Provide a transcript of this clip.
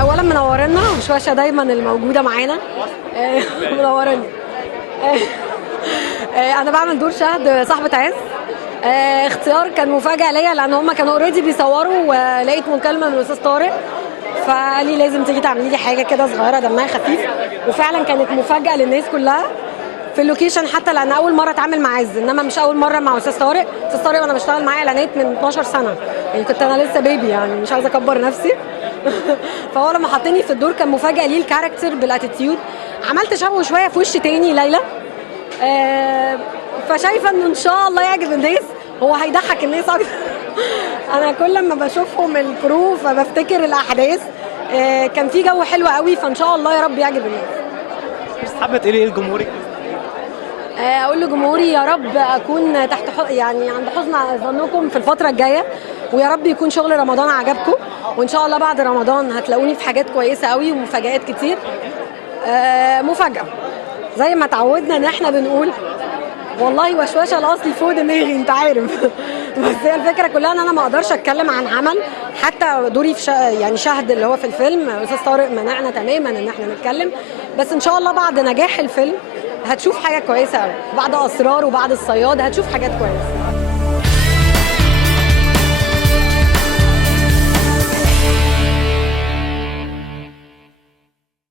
اولا منورنا وشوشه دايما الموجوده معانا. منورني. انا بعمل دور شهد صاحبه عز. اختيار كان مفاجاه ليا لان هم كانوا اوريدي بيصوروا ولقيت مكالمه من الاستاذ طارق فقال لي لازم تيجي تعملي لي حاجه كده صغيره دمها خفيف، وفعلا كانت مفاجاه للناس كلها في اللوكيشن، حتى لان اول مره اتعامل مع عز، انما مش اول مره مع استاذ طارق. استاذ طارق وانا بشتغل معاه اعلانات من 12 سنه، يعني كنت انا لسه بيبي، يعني مش عايزه اكبر نفسي. فهو لما حطني في الدور كان مفاجاه ليه الكاركتر بالاتيتيود. عملت شبهه شويه في وش تاني ليلى. فشايفه انه ان شاء الله يعجب الناس، هو هيضحك الناس اكتر. انا كل ما بشوفهم الكرو فبفتكر الاحداث. كان في جو حلو قوي، فان شاء الله يا رب يعجب الناس. بس حابه تقولي ايه لجمهورك؟ اقول لجمهوري يا رب اكون تحت يعني عند حسن ظنكم في الفتره الجايه، ويا رب يكون شغل رمضان عجبكم، وان شاء الله بعد رمضان هتلاقوني في حاجات كويسه قوي ومفاجآت كتير. مفاجاه زي ما تعودنا ان احنا بنقول والله وشوشه الاصلي فوق دماغي، انت عارف. بس هي الفكره كلها ان انا ما اقدرش اتكلم عن عمل، حتى دوري في يعني شهد اللي هو في الفيلم استاذ طارق منعنا تماما ان احنا نتكلم. بس ان شاء الله بعد نجاح الفيلم هتشوف حاجه كويسه قوي، بعد اسرار وبعد الصياد هتشوف حاجات كويسه.